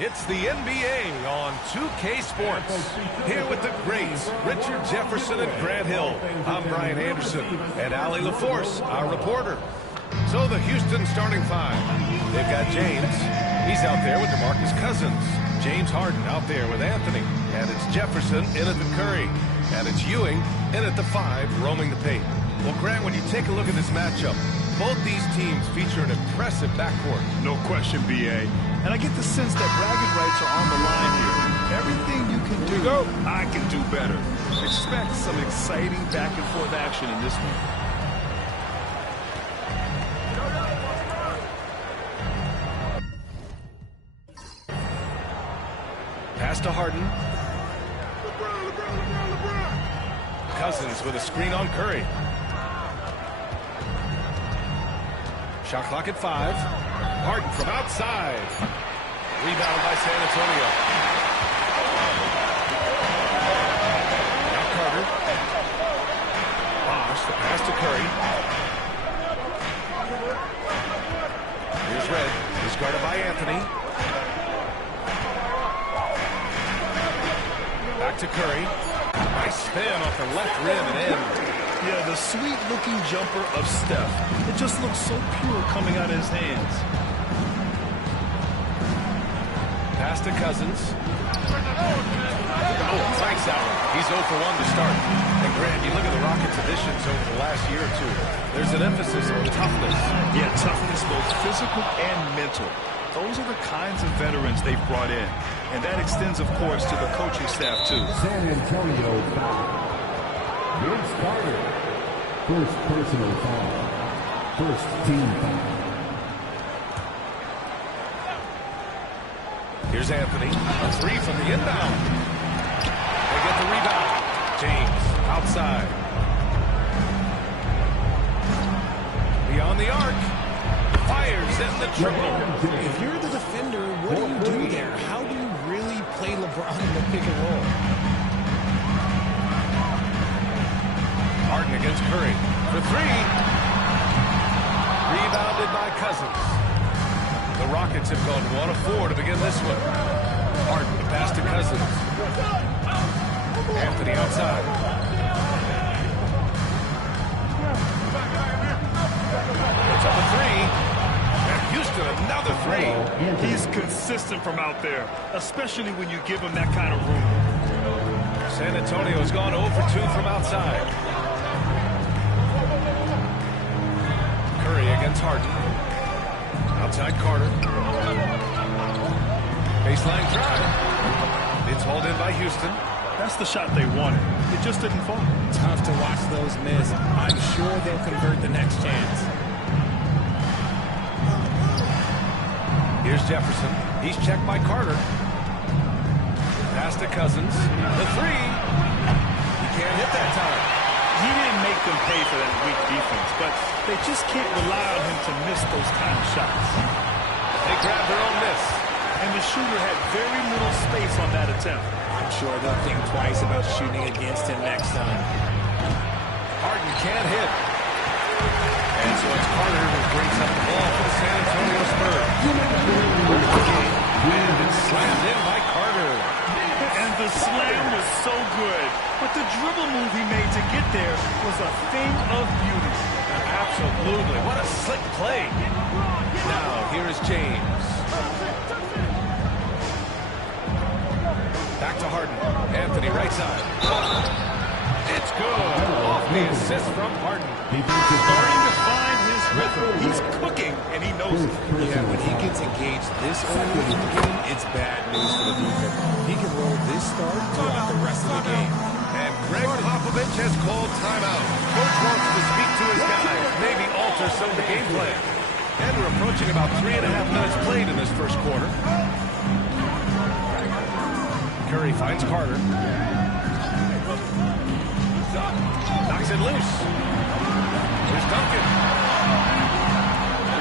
It's the NBA on 2K Sports. Here with the greats, Richard Jefferson and Grant Hill. I'm Brian Anderson, and Allie LaForce, our reporter. So the Houston starting five. They've got James. He's out there with DeMarcus Cousins. James Harden out there with Anthony. And it's Jefferson in at the Curry. And it's Ewing in at the 5, roaming the paint. Well, Grant, when you take a look at this matchup, both these teams feature an impressive backcourt. No question, B.A. And I get the sense that bragging rights are on the line here. Everything you can do, I can do better. Expect some exciting back-and-forth action in this one. Pass to Harden. Cousins with a screen on Curry. Shot clock at 5. Harden from outside. Rebound by San Antonio. Now Carter. Bosh, the pass to Curry. Here's Red. He's guarded by Anthony. Back to Curry. Nice spin off the left rim and in. Yeah, the sweet-looking jumper of Steph. It just looks so pure coming out of his hands. Pass to Cousins. Oh, strikes out. He's 0 for 1 to start. And Grant, you look at the Rockets' additions over the last year or two. There's an emphasis on toughness. Yeah, toughness, both physical and mental. Those are the kinds of veterans they've brought in. And that extends, of course, to the coaching staff, too. San Antonio foul. Vince Carter. First personal foul. First team foul. Here's Anthony. A 3 from the inbound. They get the rebound. James outside. Beyond the arc. Fires in the triple. If you're the defender, what do you do there? How do you really play LeBron in the pick and roll? Harden against Curry for 3. Rebounded by Cousins. The Rockets have gone 1 of 4 to begin this one. Harden, the pass to Cousins. Anthony outside. Puts up a 3. And Houston another 3. He's consistent from out there, especially when you give him that kind of room. San Antonio has gone 0 for 2 from outside. Curry against Harden. Outside Carter. Baseline drive. It's hauled in by Houston. That's the shot they wanted. It just didn't fall. Tough to watch those miss. I'm sure they'll convert the next chance. Here's Jefferson. He's checked by Carter. Pass to Cousins. The 3. He can't hit that time. He didn't make them pay for that weak defense, but they just can't rely on him to miss those kind of shots. They grabbed their own miss. And the shooter had very little space on that attempt. I'm sure they'll think twice about shooting against him next time. Harden can't hit. And so it's Carter who brings up the ball for the San Antonio Spurs. And it's slammed in by Carter. And the slam was so good. But the dribble move he made to get there was a thing of beauty. Absolutely. What a slick play. Now, here is James. Back to Harden. Anthony, right side. It's good. Off the assist from Harden. Starting to find his rhythm. He's cooking, and he knows it. Yeah, when he gets engaged this early in the game, it's bad news for the defense. He can roll this start throughout the rest of the game. And Greg Popovich has called timeout. Coach wants to speak to his guys, maybe alter some of the game plan. And we're approaching about 3.5 minutes played in this first quarter. Curry finds Carter. Knocks it loose. Here's Duncan.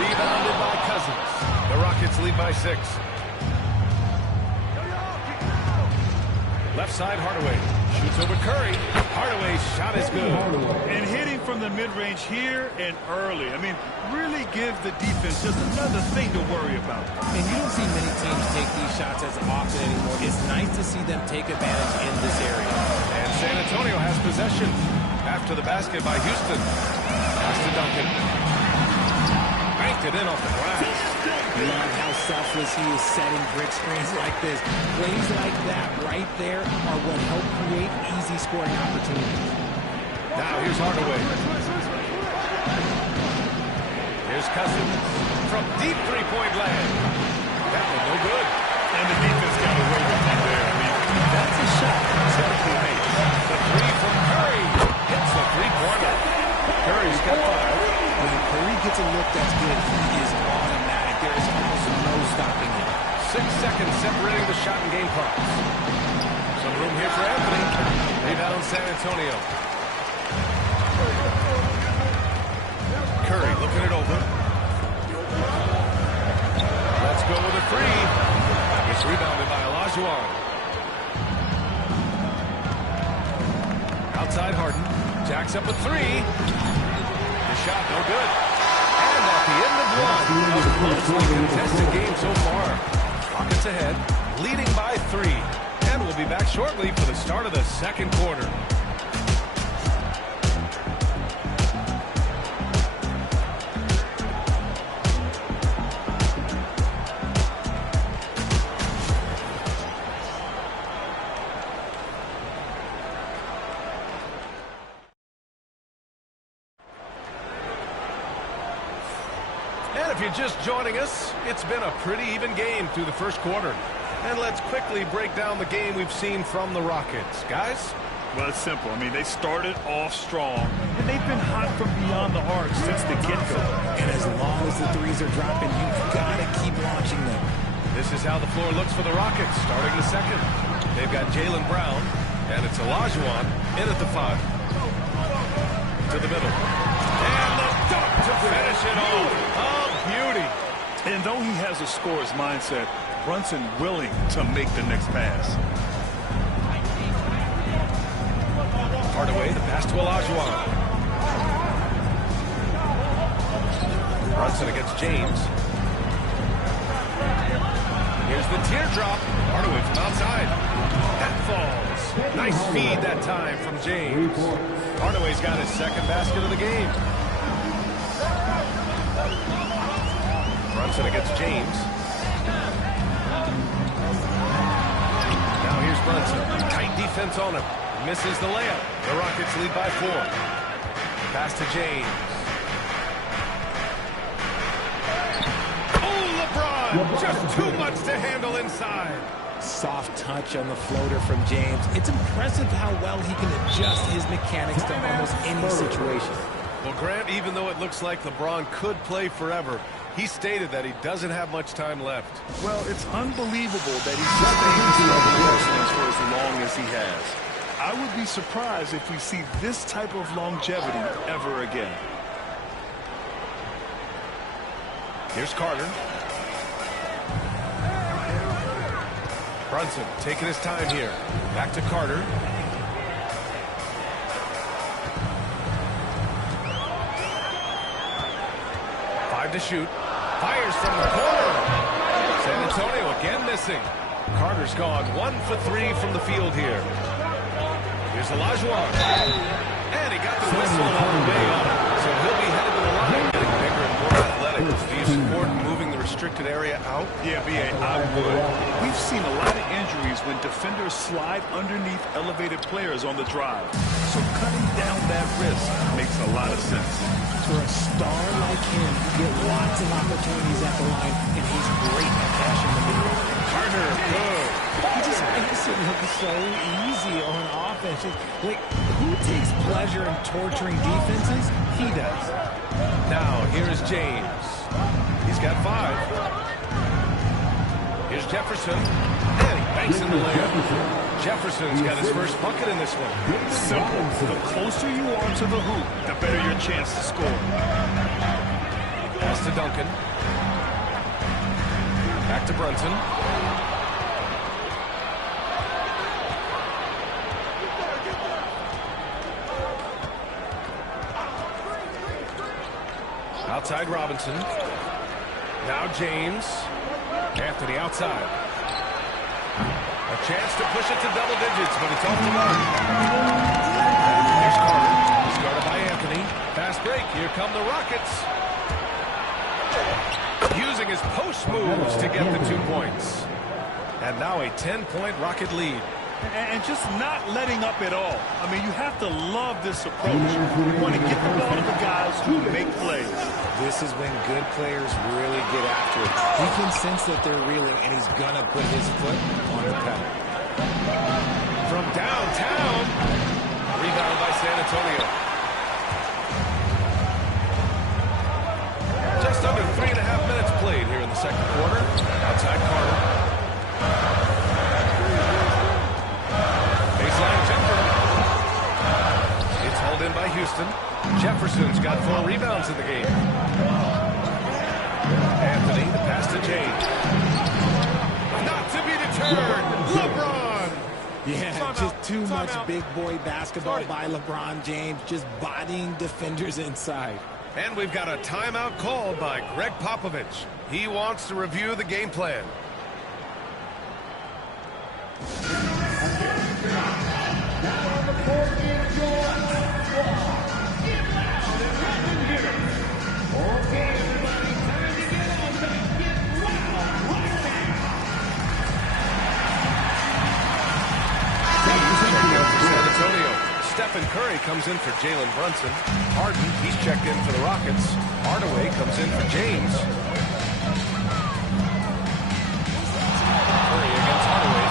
Rebounded by Cousins. The Rockets lead by 6. Left side, Hardaway. Shoots over Curry. Hardaway's shot is good. And hitting from the mid-range here and early. I mean, really gives the defense just another thing to worry about. And you don't see many teams take these shots as often anymore. It's nice to see them take advantage in this area. And San Antonio has possession after the basket by Houston. Pass to Duncan. Banked it in off the glass. Love how selfless he is setting brick screens like this. Plays like that right there are what help create easy scoring opportunities. Now here's Hardaway. Here's Cousins from deep three-point land. That one no good. And the defense got away with it there. I mean, that's a shot that's got to be made. The three from Curry hits the three-pointer. Curry's got 5. When Curry gets a look that's good, he is automatic. There is almost no stopping him. 6 seconds separating the shot and game clocks. Some room here for Anthony. Rebound San Antonio. Curry looking it over. Let's go with a 3. It's rebounded by Olajuwon. Outside Harden. Jacks up a 3. The shot no good. And at the end of one, a closely contested game so far. Rockets ahead, leading by 3. And we'll be back shortly for the start of the second quarter. And if you're just joining us, it's been a pretty even game through the first quarter. And let's quickly break down the game we've seen from the Rockets. Guys? Well, it's simple. I mean, they started off strong, and they've been hot from beyond the arc since the get-go. And as long as the threes are dropping, you've got to keep launching them. This is how the floor looks for the Rockets starting the second. They've got Jaylen Brown, and it's Olajuwon in at the 5. To the middle. And the dunk to finish it off. A beauty. And though he has a scorer's mindset, Brunson willing to make the next pass. Hardaway, the pass to Olajuwon. Brunson against James. Here's the teardrop. Hardaway from outside. That falls. Nice feed that time from James. Hardaway's got his second basket of the game. Brunson against James. Now here's Brunson. Tight defense on him. Misses the layup. The Rockets lead by 4. Pass to James. Oh, LeBron! Just too much to handle inside. Soft touch on the floater from James. It's impressive how well he can adjust his mechanics to almost any situation. Well, Grant, even though it looks like LeBron could play forever, he stated that he doesn't have much time left. Well, it's unbelievable that he's sustained this level for as long as he has. I would be surprised if we see this type of longevity ever again. Here's Carter. Brunson taking his time here. Back to Carter. Five to shoot. Fires from the corner. San Antonio again missing. Carter's gone 1 for 3 from the field here. Here's Olajuwon. And he got the whistle on the way on it. So he'll be headed to the line, getting bigger and more athletic. Do you support moving the restricted area out? Yeah, B.A., I would. We've seen a lot of injuries when defenders slide underneath elevated players on the drive. So cutting down that risk makes a lot of sense. For a star like him, you get lots of opportunities at the line, and he's great at cashing them in. Carter, good. He just makes it look so easy on offense. Like, who takes pleasure in torturing defenses? He does. Now, here's James. He's got 5. Here's Jefferson. And he banks in the layup. Jefferson's got his first bucket in this one. Simple. The closer you are to the hoop, the better your chance to score. Pass to Duncan. Back to Brunson. Outside Robinson. Now James. Anthony outside. A chance to push it to double digits, but it's off the mark. Here's Carter. He's guarded by Anthony. Fast break. Here come the Rockets. Using his post moves to get the 2 points. And now a 10-point Rocket lead. And just not letting up at all. I mean, you have to love this approach. You want to get the ball to the guys who make plays. This is when good players really get after it. He can sense that they're reeling, and he's going to put his foot on the pedal. From downtown. Rebound by San Antonio. Just under 3.5 minutes played here in the second quarter. Outside Carter. Baseline jumper. It's hauled in by Houston. Jefferson's got 4 rebounds in the game. Anthony, the pass to James. Not to be deterred. LeBron. Yeah, just too much big boy basketball by LeBron James, just bodying defenders inside. And we've got a timeout called by Greg Popovich. He wants to review the game plan. Stephen Curry comes in for Jalen Brunson. Harden, he's checked in for the Rockets. Hardaway comes in for James. Curry against Hardaway.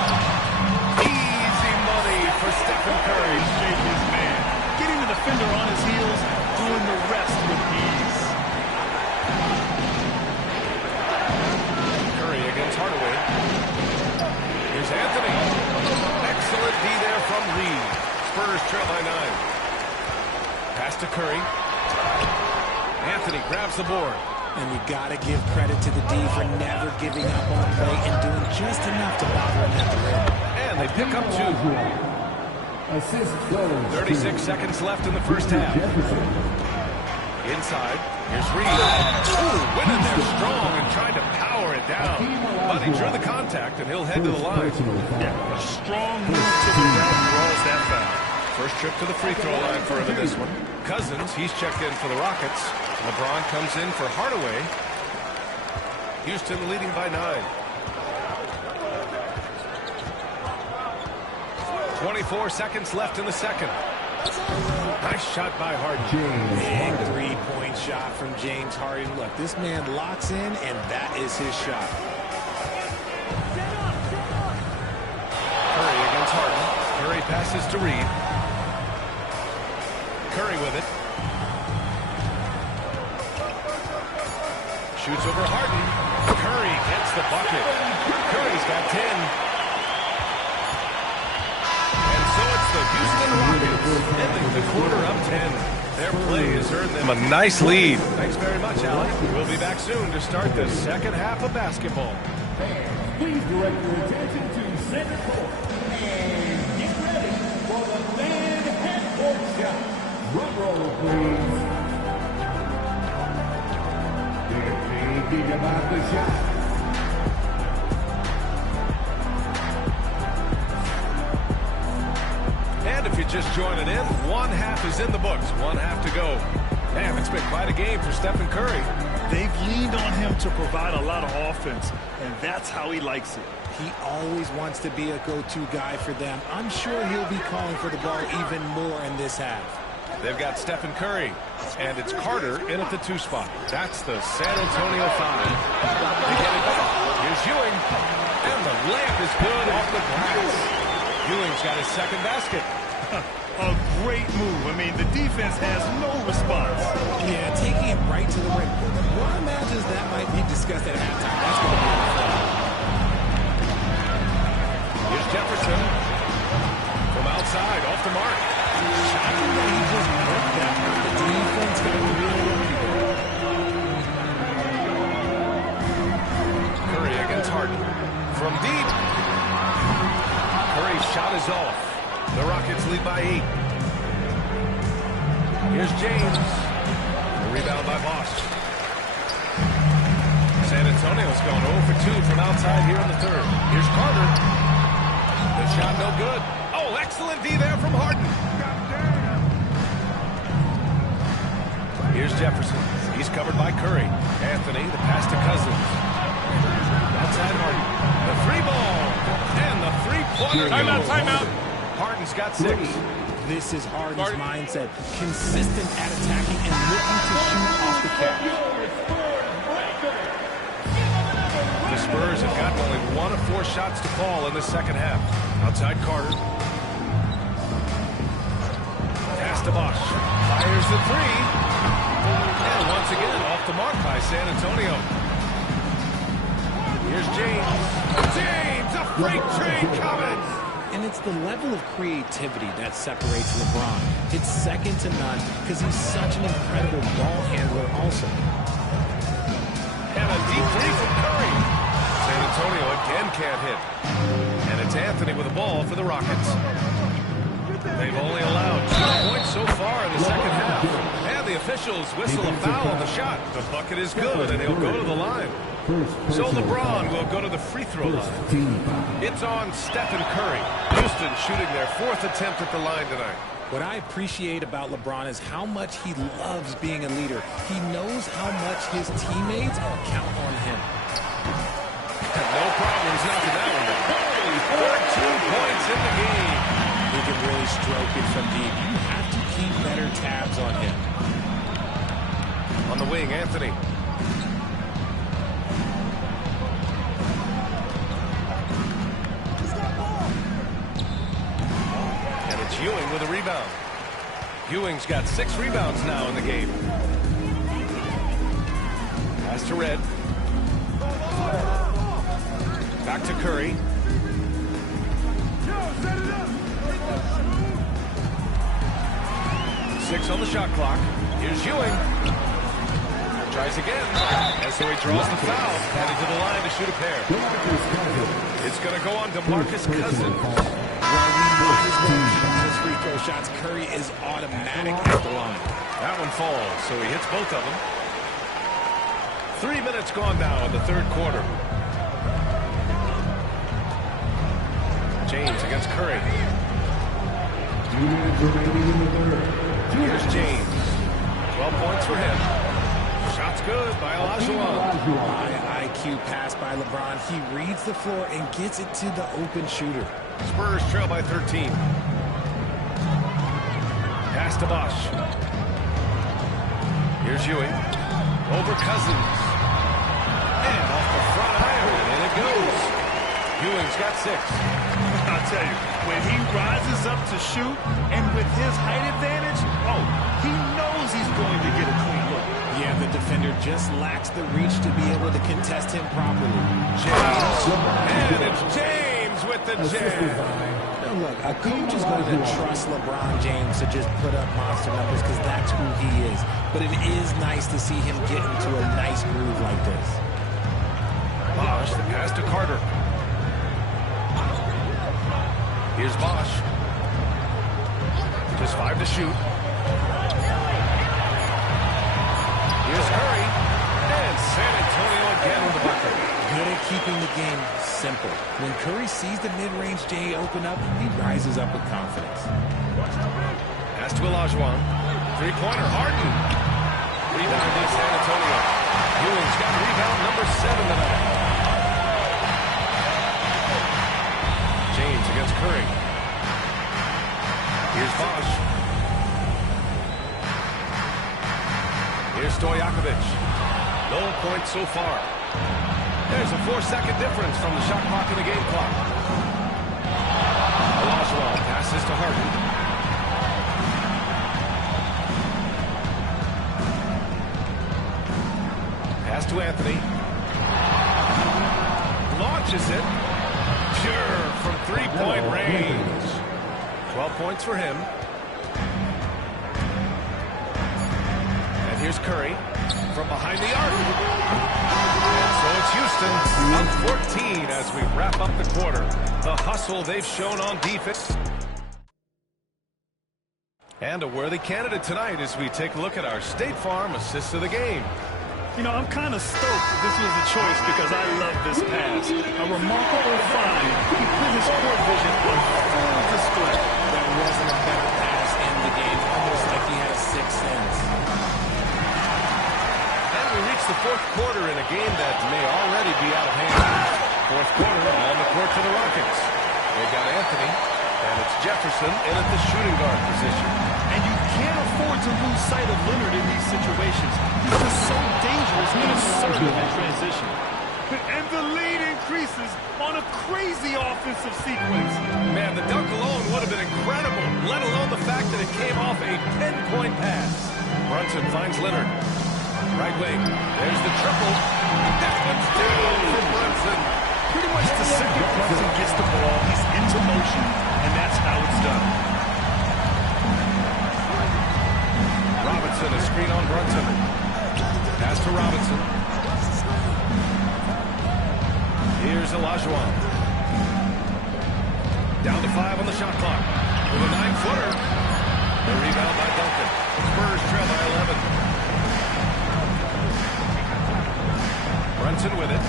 Easy money for Stephen Curry. Shake his man. Getting the defender on his heels, doing the rest with ease. Curry against Hardaway. Here's Anthony. Excellent D there from Reed. Spurs trail by 9. Pass to Curry. Anthony grabs the board. And you got to give credit to the D for never giving up on play and doing just enough to bother him at the rim. And they pick up 2. Assist goes 36 seconds left in the first half. Inside. Here's Reed. Ooh, winning there strong and trying to power it down. But he drew the contact, and he'll head to the line. Yeah, a strong move to the ground draws that foul. First trip to the free throw line for him in this one. Cousins, he's checked in for the Rockets. LeBron comes in for Hardaway. Houston leading by 9. 24 seconds left in the second. Nice shot by Harden. Big three-point shot from James Harden. Look, this man locks in, and that is his shot. Curry against Harden. Curry passes to Reed. Curry with it. Shoots over Harden. Curry gets the bucket. Curry's got 10. And so it's the Houston Rockets ending the quarter up 10. Their play has earned them a nice lead. Thanks very much, Allie. We'll be back soon to start the second half of basketball. Please direct your attention to center court and get ready for the man half-court shot. Drum roll, please. They're thinking about the shot. And if you're just joining in, one half is in the books. One half to go. Man, it's been quite a game for Stephen Curry. They've leaned on him to provide a lot of offense, and that's how he likes it. He always wants to be a go-to guy for them. I'm sure he'll be calling for the ball even more in this half. They've got Stephen Curry, and it's Carter in at the 2 spot. That's the San Antonio 5. They get it back. Here's Ewing, and the layup is good off the glass. Ewing's got his second basket. A great move. I mean, the defense has no response. Yeah, taking it right to the rim. One imagines that might be discussed at halftime. That's going to be fun. Here's Jefferson from outside, off the mark. Shocking that he just broke that. The defense got really lucky. Curry against Harden. From deep. Curry's shot is off. The Rockets lead by 8. Here's James. The rebound by Bosch. Antonio's gone 0 for 2 from outside here in the third. Here's Carter. The shot no good. Oh, excellent D there from Harden. Here's Jefferson. He's covered by Curry. Anthony, the pass to Cousins. Outside Harden. The free ball. And the three-pointer. Timeout. Harden's got 6. This is Harden's mindset. Consistent at attacking and looking to shoot off the catch. The Spurs have gotten only 1 of 4 shots to fall in the second half. Outside Carter. Pass to Bosch. Fires the 3. And once again, off the mark by San Antonio. Here's James. James, a freight train coming. And it's the level of creativity that separates LeBron. It's second to none because he's such an incredible ball handler also. And a deep 3 from Curry. San Antonio again can't hit. And it's Anthony with the ball for the Rockets. They've only allowed 2 points so far in the second half. And the officials whistle a foul on the shot. The bucket is good, and he'll go to the line. So LeBron will go to the free throw line. It's on Stephen Curry. Houston shooting their 4th attempt at the line tonight. What I appreciate about LeBron is how much he loves being a leader. He knows how much his teammates count on him. No problems knocking that one down. 14 points in the game. He can really stroke it from deep. You have to keep better tabs on him. On the wing, Anthony. And it's Ewing with a rebound. Ewing's got 6 rebounds now in the game. Pass to Red. Back to Curry. 6 on the shot clock. Here's Ewing. Tries again. And so he draws the foul. Heading to the line to shoot a pair. It's going to go on to Marcus Cousins. Well, we might as well shoot his free throw shots. Curry is automatic at the line. That one falls, so he hits both of them. 3 minutes gone now in the third quarter. James against Curry. 2 minutes remaining in the third. Here's James. 12 points for him. Shot's good by Olajuwon. High IQ pass by LeBron. He reads the floor and gets it to the open shooter. Spurs trail by 13. Pass to Bosch. Here's Ewing. Over Cousins. And off the front iron, and it goes. Ewing's got 6. I'll tell you, when he rises up to shoot, and with his height advantage, he knows he's going to get a clean look. Yeah, the defender just lacks the reach to be able to contest him properly. James. And it's James with the jam. Now look, a coach is going to trust LeBron James to just put up monster numbers because that's who he is. But it is nice to see him get into a nice groove like this. Bosch, the pass to Carter. Here's Bosch. Just 5 to shoot. Here's Curry. And San Antonio again with the bucket. Good at keeping the game simple. When Curry sees the mid-range J open up, he rises up with confidence. Pass to Olajuwon. Three-pointer, Harden. Rebound to San Antonio. Ewing's got rebound number 7 tonight. James against Curry. Here's Bosch. Here's Stojakovic. No points so far. There's a 4-second difference from the shot clock and the game clock. Olajuwon passes to Harden. Pass to Anthony. Launches it. Pure from three-point range. 12 points for him. And here's Curry from behind the arc. And so it's Houston up 14 as we wrap up the quarter. The hustle they've shown on defense. And a worthy candidate tonight as we take a look at our State Farm assists of the game. You know, I'm kind of stoked that this was a choice because I love this pass. A remarkable find. He put his court vision on full display. There wasn't a better pass in the game, almost like he had a sixth sense. And we reach the fourth quarter in a game that may already be out of hand. Fourth quarter on the court for the Rockets. They got Anthony, and it's Jefferson in at the shooting guard position. And you can't afford to lose sight of Leonard in these situations. He's just so dangerous and assertive in transition. And the lead increases on a crazy offensive sequence. Man, the dunk alone would have been incredible, let alone the fact that it came off a 10-point pass. Brunson finds Leonard. Right wing. There's the triple. That one's down for Brunson. Pretty much the second Brunson gets the ball, he's into motion, and that's how it's done. Robinson, a screen on Brunson. Pass to Robinson. Here's Olajuwon. Down to 5 on the shot clock. With a 9-footer. The rebound by Duncan. Spurs trail by 11. Brunson with it.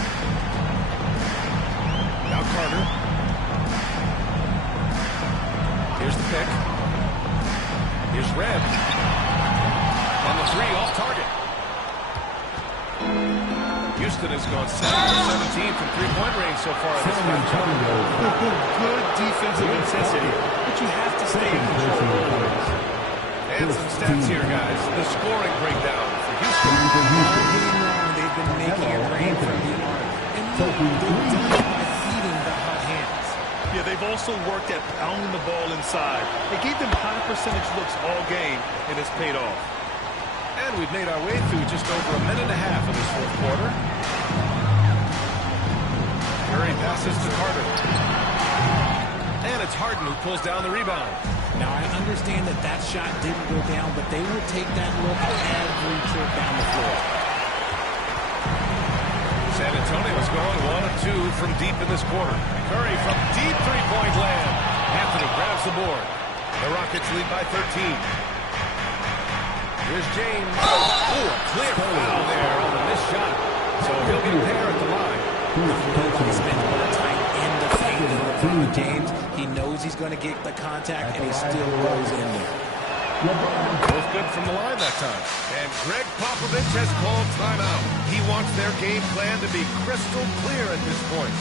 Now Carter. Here's the pick. Here's Red. And the 3 off target. Houston has gone 7 for 17 from three-point range so far in this match. Good defensive intensity, but you have to stay in control. And some stats here, guys. The scoring breakdown for Houston. All game long, they've been making it rain from the arc. And they've done it by feeding the hot hands. Yeah, they've also worked at pounding the ball inside. They gave them high percentage looks all game, and it's paid off. And we've made our way through just over a minute and a half of this fourth quarter. Curry passes to Carter. And it's Harden who pulls down the rebound. Now, I understand that that shot didn't go down, but they will take that look every trip down the floor. San Antonio's going 1 of 2 from deep in this quarter. Curry from deep three-point land. Anthony grabs the board. The Rockets lead by 13. Here's James. Oh, a clear foul there on the missed shot. So he'll get a pair at the line. He spends more time in the paint than LeBron James. He knows he's going to get the contact, and he still goes in there. Both good from the line that time. And Greg Popovich has called timeout. He wants their game plan to be crystal clear at this point.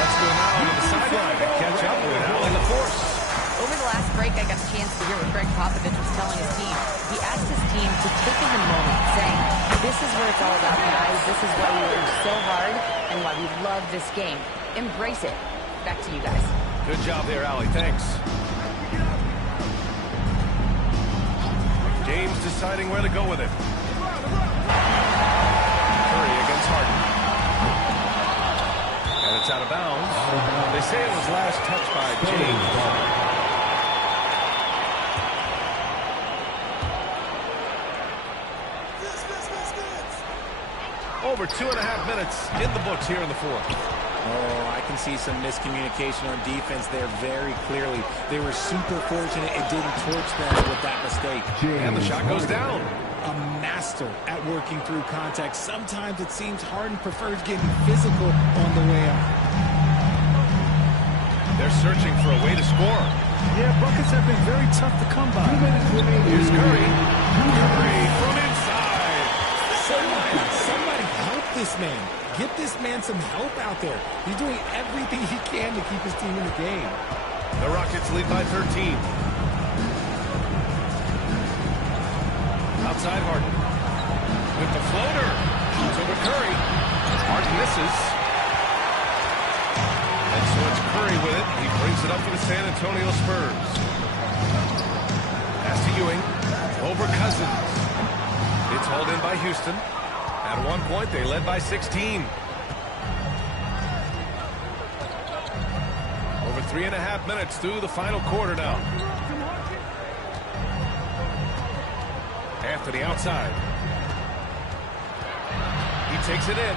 Let's go now to the sideline and catch up with Allie LaForce. Over the last break, I got a chance to hear what Greg Popovich was telling his team. He asked his team to take in the moment, saying, this is what it's all about, guys. This is why we work so hard and why we love this game. Embrace it. Back to you guys. Good job there, Allie. Thanks. James deciding where to go with it. Curry against Harden. And it's out of bounds. They say it was last touched by James. Over 2.5 minutes in the books here in the fourth. Oh, I can see some miscommunication on defense there very clearly. They were super fortunate it didn't torch them with that mistake. And the shot goes down. A master at working through contact. Sometimes it seems Harden prefers getting physical on the way out. They're searching for a way to score. Yeah, buckets have been very tough to come by. Here's Curry. Curry from inside. Somebody help this man. Get this man some help out there. He's doing everything he can to keep his team in the game. The Rockets lead by 13. Outside Harden. With the floater. Shoots over Curry. Harden misses. And so it's Curry with it. He brings it up for the San Antonio Spurs. Pass to Ewing. Over Cousins. It's hauled in by Houston. At one point, they led by 16. Over 3.5 minutes through the final quarter now. Anthony outside. He takes it in.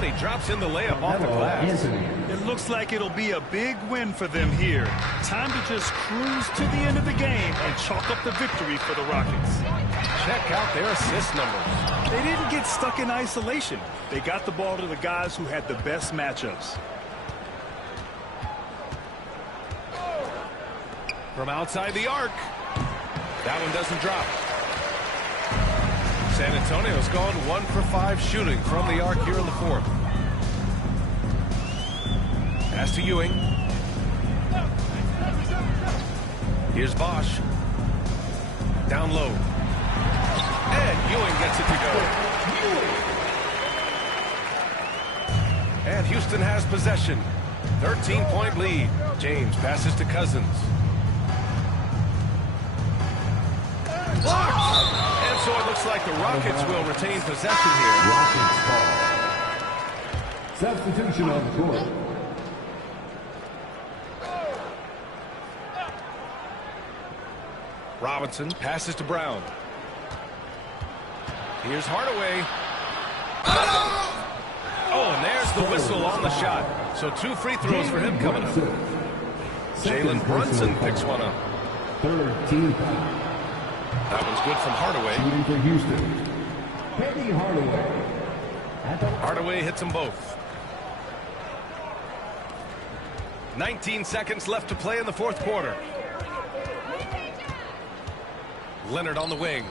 And he drops in the layup off the glass. It looks like it'll be a big win for them here. Time to just cruise to the end of the game and chalk up the victory for the Rockets. Check out their assist numbers. They didn't get stuck in isolation. They got the ball to the guys who had the best matchups. From outside the arc. That one doesn't drop. San Antonio's gone 1 for 5 shooting from the arc here in the fourth. Pass to Ewing. Here's Bosch. Down low. And Ewing gets it to go. And Houston has possession. 13-point lead. James passes to Cousins. Blocked! And so it looks like the Rockets will retain possession here. Rockets ball. Substitution on the court. Robinson passes to Brown. Here's Hardaway. Oh, and there's the whistle on the shot. So 2 free throws for him coming up. Jalen Brunson picks one up. Third team foul. That one's good from Hardaway. Shooting for Houston. Penny Hardaway. Hardaway hits them both. 19 seconds left to play in the fourth quarter. Leonard on the wing.